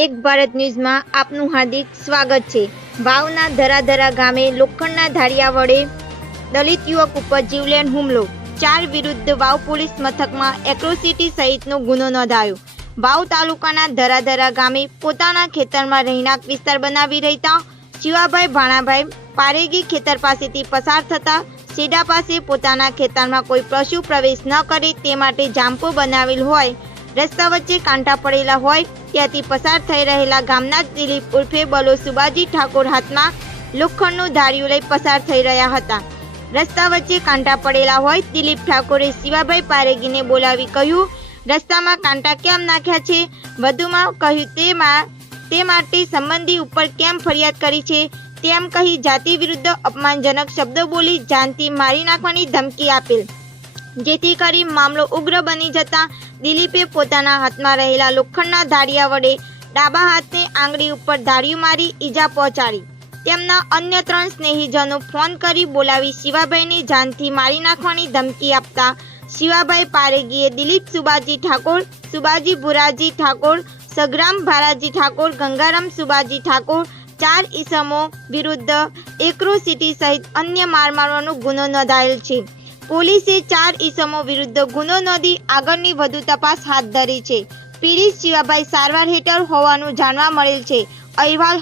એક ભારત ન્યૂઝમાં આપનું હાર્દિક સ્વાગત છે. વાવના ધરાધરા ગામે લોખંડના ધારિયા વડે દલિત યુવક ઉપર જીવલેણ હુમલો. ચાર વિરુદ્ધ વાવ પોલીસ મથકમાં એક્રોસિટી સહિતનો ગુનો નોંધાયો. વાવ તાલુકાના ધરાધરા ગામે પોતાના ખેતરમાં રહેણાંક વિસ્તાર બનાવી રહેતા શિવાભાઈ ભાણાભાઈ પારેગી ખેતર પાસેથી પસાર થતા સેડા પાસે પોતાના ખેતરમાં કોઈ પશુ પ્રવેશ ન કરે તે માટે જામપો બનાવેલ હોય રસ્તા વચ્ચે કાંટા પડેલા હોય, ત્યાંથી પસાર થઈ રહેલા ગામના દિલીપ ઉર્ફે બલો સુબાજી ઠાકોર હાથમાં લોખંડનું ધાર્યું લઈ પસાર થઈ રહ્યા હતા. રસ્તા વચ્ચે કાંટા પડેલા હોય, દિલીપ ઠાકોરે શિવાભાઈ પારેગીને બોલાવી કહ્યું, રસ્તામાં કાંટા કેમ નાખ્યા છે? વધુમાં કહ્યું તેમાં, તે માટે સંબંધી ઉપર કેમ ફરિયાદ કરી છે? તેમ કહી જાતિ વિરુદ્ધ અપમાનજનક શબ્દો બોલી જાનથી મારી નાખવાની ધમકી આપેલ. જેથી કરી મામલો ઉગ્ર બની જતા દિલીપે પોતાના હાથમાં રહેલા લોખંડના ધારિયા વડે ડાબા હાથને આંગળી ઉપર ધાર્યું મારી ઈજા પહોંચાડી. તેમના અન્ય ત્રણ સ્નેહીજનો ફોન કરી બોલાવી શિવાભાઈને જાનથી મારી નાખવાની ધમકી આપતા શિવાભાઈ પારેગીએ દિલીપ સુબાજી ઠાકોર, સુબાજી ભુરાજી ઠાકોર, સગ્રામ ભારાજી ઠાકોર, ગંગારામ સુબાજી ઠાકોર ચાર ઈસમો વિરુદ્ધ એક્રો સિટી સહિત અન્ય માર મારવાનો ગુનો નોંધાયેલ છે. પોલીસે ચાર ઈસમો વિરુદ્ધ ગુનો નોંધી આગળની વધુ તપાસ હાથ ધરી છે. પીડિત શિવાભાઈ સારવાર હેઠળ હોવાનું જાણવા મળેલ છે. અહેવાલ